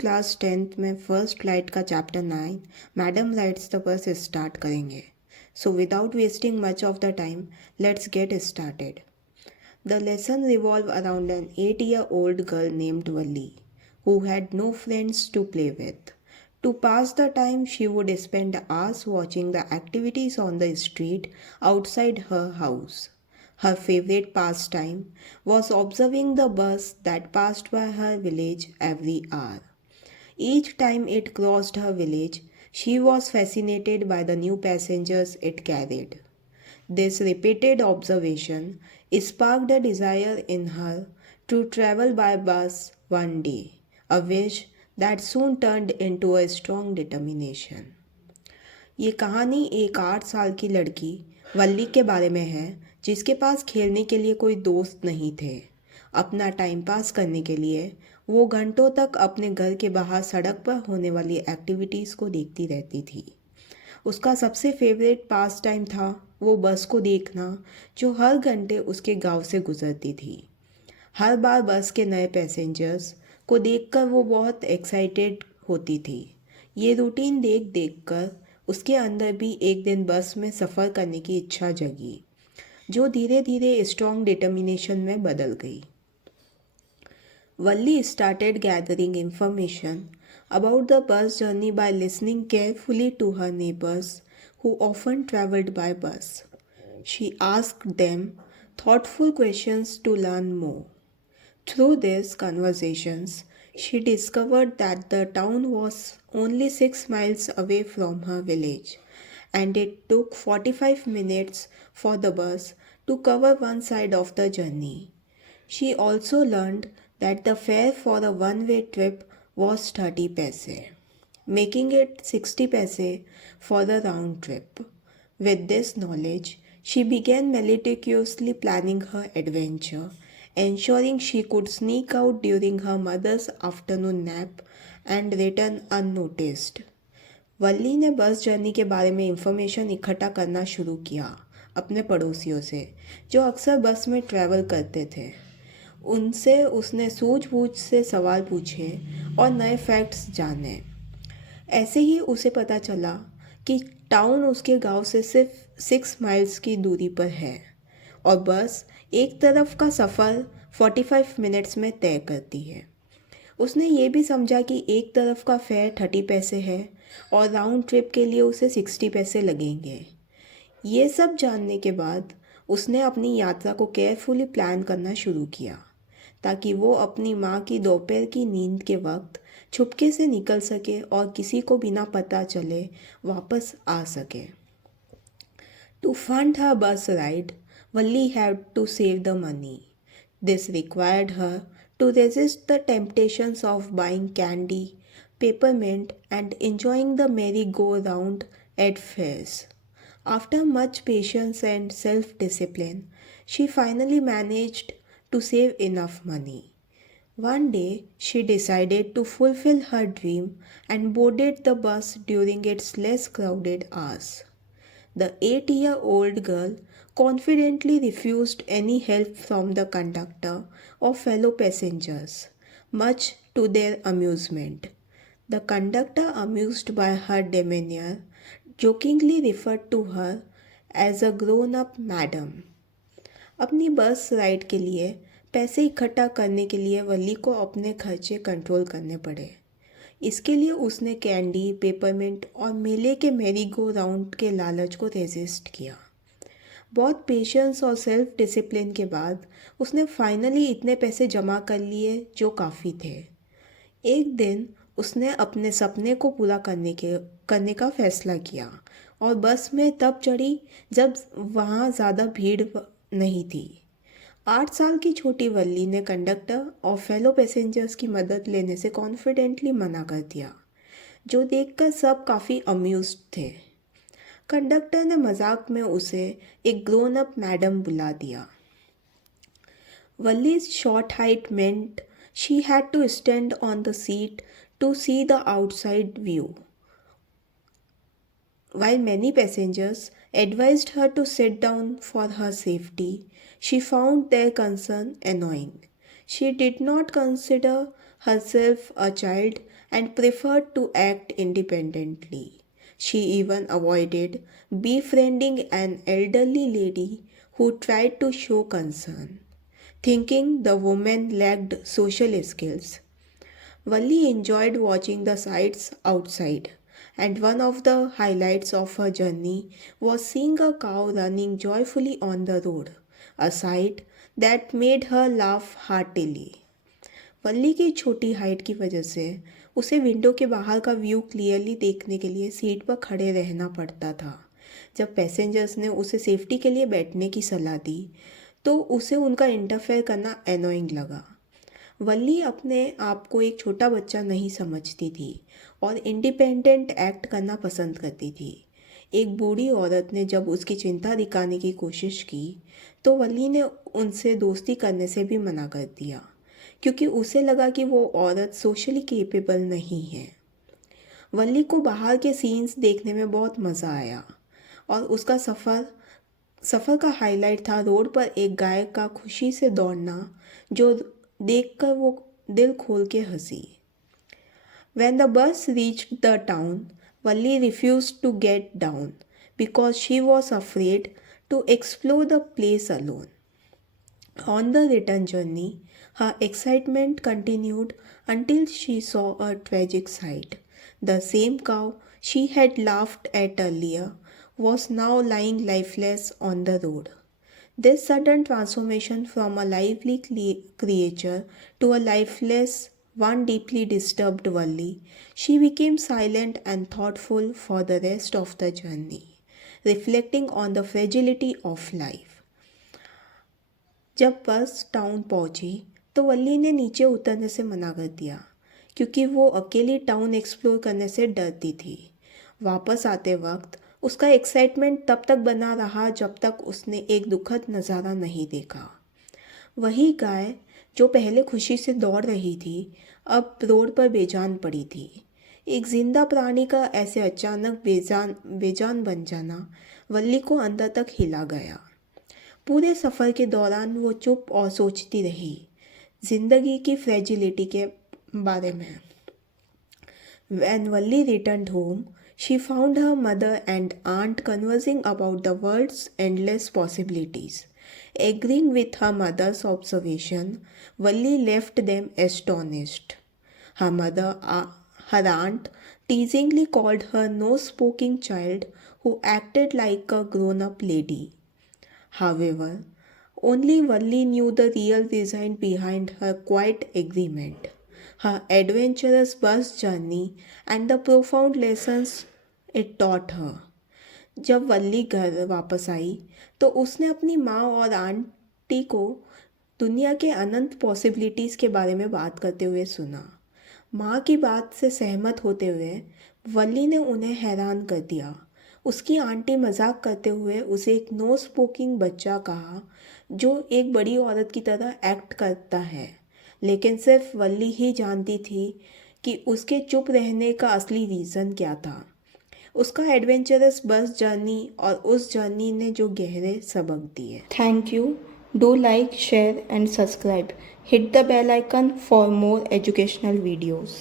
Class 10th में first flight का chapter 9 madam rides the bus start करेंगे. So without wasting much of the time let's get started. The lesson revolve around an 8-year-old girl named Valli, who had no friends to play with. To pass the time, she would spend hours watching the activities on the street outside her house. Her favorite pastime was observing the bus that passed by her village every hour. Each time it crossed her village, she was fascinated by the new passengers it carried. This repeated observation sparked a desire in her to travel by bus one day, a wish that soon turned into a strong determination. ये कहानी एक 8 साल की लड़की वल्ली के बारे में है जिसके पास खेलने के लिए कोई दोस्त नहीं थे. अपना टाइम पास करने के लिए वो घंटों तक अपने घर के बाहर सड़क पर होने वाली एक्टिविटीज़ को देखती रहती थी. उसका सबसे फेवरेट पास टाइम था वो बस को देखना जो हर घंटे उसके गांव से गुजरती थी. हर बार बस के नए पैसेंजर्स को देखकर वो बहुत एक्साइटेड होती थी. ये रूटीन देख देख कर उसके अंदर भी एक दिन बस में सफ़र करने की इच्छा जगी जो धीरे धीरे स्ट्रॉन्ग डिटर्मिनेशन में बदल गई. Valli started gathering information about the bus journey by listening carefully to her neighbors who often traveled by bus. She asked them thoughtful questions to learn more. Through these conversations, she discovered that the town was only 6 miles away from her village, and it took 45 minutes for the bus to cover one side of the journey. She also learned that the fare for a one-way trip was 30 paise, making it 60 paise for the round trip. With this knowledge, she began meticulously planning her adventure, ensuring she could sneak out during her mother's afternoon nap and return unnoticed. वल्ली ने bus journey के बारे में information इकट्ठा करना शुरू किया अपने पड़ोसियों से जो अक्सर बस में ट्रैवल करते थे. उनसे उसने सूझबूझ से सवाल पूछे और नए फैक्ट्स जाने. ऐसे ही उसे पता चला कि टाउन उसके गांव से सिर्फ 6 माइल्स की दूरी पर है और बस एक तरफ का सफ़र 45 मिनट्स में तय करती है. उसने ये भी समझा कि एक तरफ का फेयर 30 पैसे है और राउंड ट्रिप के लिए उसे 60 पैसे लगेंगे. ये सब जानने के बाद उसने अपनी यात्रा को केयरफुली प्लान करना शुरू किया ताकि वो अपनी माँ की दोपहर की नींद के वक्त छुपके से निकल सके और किसी को बिना पता चले वापस आ सके. To fund her bus ride, Valli had to save the money. This required her to resist the temptations of buying candy, peppermint, and enjoying the merry-go-round at fairs. After much patience and self-discipline, she finally managed to save enough money. One day, she decided to fulfill her dream and boarded the bus during its less crowded hours. The 8-year-old girl confidently refused any help from the conductor or fellow passengers, much to their amusement. The conductor, amused by her demeanor, jokingly referred to her as a grown-up madam. अपनी बस ride के लिए पैसे इकट्ठा करने के लिए वल्ली को अपने खर्चे कंट्रोल करने पड़े. इसके लिए उसने कैंडी, पेपरमिंट और मेले के मैरी गो राउंड के लालच को रेजिस्ट किया. बहुत पेशेंस और सेल्फ डिसिप्लिन के बाद उसने फाइनली इतने पैसे जमा कर लिए जो काफ़ी थे. एक दिन उसने अपने सपने को पूरा करने का फैसला किया और बस में तब चढ़ी जब वहाँ ज़्यादा भीड़ नहीं थी. 8 साल की छोटी वल्ली ने कंडक्टर और फेलो पैसेंजर्स की मदद लेने से कॉन्फिडेंटली मना कर दिया, जो देखकर सब काफ़ी अम्यूज्ड थे. कंडक्टर ने मजाक में उसे एक ग्रोन अप मैडम बुला दिया. Valli's short height meant she had to stand on the seat to see the outside view. While many passengers advised her to sit down for her safety, she found their concern annoying. She did not consider herself a child and preferred to act independently. She even avoided befriending an elderly lady who tried to show concern, thinking the woman lacked social skills. Valli enjoyed watching the sights outside, and one of the highlights of her journey was seeing a cow running joyfully on the road, a sight that made her laugh heartily. वल्ली की छोटी height की वजह से उसे window के बाहर का view clearly देखने के लिए सीट पर खड़े रहना पड़ता था। जब पैसेंजर्स ने उसे सेफ्टी के लिए बैठने की सलाह दी तो उसे उनका इंटरफेयर करना एनोइंग लगा। वल्ली अपने आप को एक छोटा बच्चा नहीं समझती थी और इंडिपेंडेंट एक्ट करना पसंद करती थी। एक बूढ़ी औरत ने जब उसकी चिंता दिखाने की कोशिश की तो वल्ली ने उनसे दोस्ती करने से भी मना कर दिया, क्योंकि उसे लगा कि वो औरत सोशली केपेबल नहीं है। वल्ली को बाहर के सीन्स देखने में बहुत मज़ा आया और उसका सफ़र का हाईलाइट था रोड पर एक गाय का खुशी से दौड़ना, जो देखकर वो दिल खोल के हंसी। When the bus reached the town, Valli refused to get down because she was afraid to explore the place alone. On the return journey, her excitement continued until she saw a tragic sight. The same cow she had laughed at earlier was now lying lifeless on the road. This sudden transformation from a lively creature to a lifeless one deeply disturbed Valli. She became silent and thoughtful for the rest of the journey, reflecting on the fragility of life. जब बस town पहुंची तो वल्ली ने नीचे उतरने से मना कर दिया, क्योंकि वो अकेली टाउन एक्सप्लोर करने से डरती थी। वापस आते वक्त उसका एक्साइटमेंट तब तक बना रहा जब तक उसने एक दुखद नज़ारा नहीं देखा। वही गाय जो पहले खुशी से दौड़ रही थी अब रोड पर बेजान पड़ी थी। एक जिंदा प्राणी का ऐसे अचानक बेजान बन जाना वल्ली को अंदर तक हिला गया। पूरे सफ़र के दौरान वो चुप और सोचती रही जिंदगी की फ्रेजिलिटी के बारे में। When Valli returned home, she found her mother and aunt conversing about the world's endless possibilities. Agreeing with her mother's observation, Valli left them astonished. Her aunt teasingly called her no-spoking child who acted like a grown-up lady. However, only Valli knew the real reason behind her quiet agreement. Her adventurous bus journey and the profound lessons it taught her. जब वल्ली घर वापस आई तो उसने अपनी माँ और aunty को दुनिया के अनंत पॉसिबिलिटीज़ के बारे में बात करते हुए सुना। माँ की बात से सहमत होते हुए वल्ली ने उन्हें हैरान कर दिया। उसकी आंटी मजाक करते हुए उसे एक नो स्पोकिंग बच्चा कहा जो एक बड़ी औरत की तरह एक्ट करता है, लेकिन सिर्फ वल्ली ही जानती थी कि उसके चुप रहने का असली रीज़न क्या था। उसका एडवेंचरस बस जर्नी और उस जर्नी ने जो गहरे सबक दिए। Thank you. Do like, share and subscribe. Hit the bell icon for more educational videos.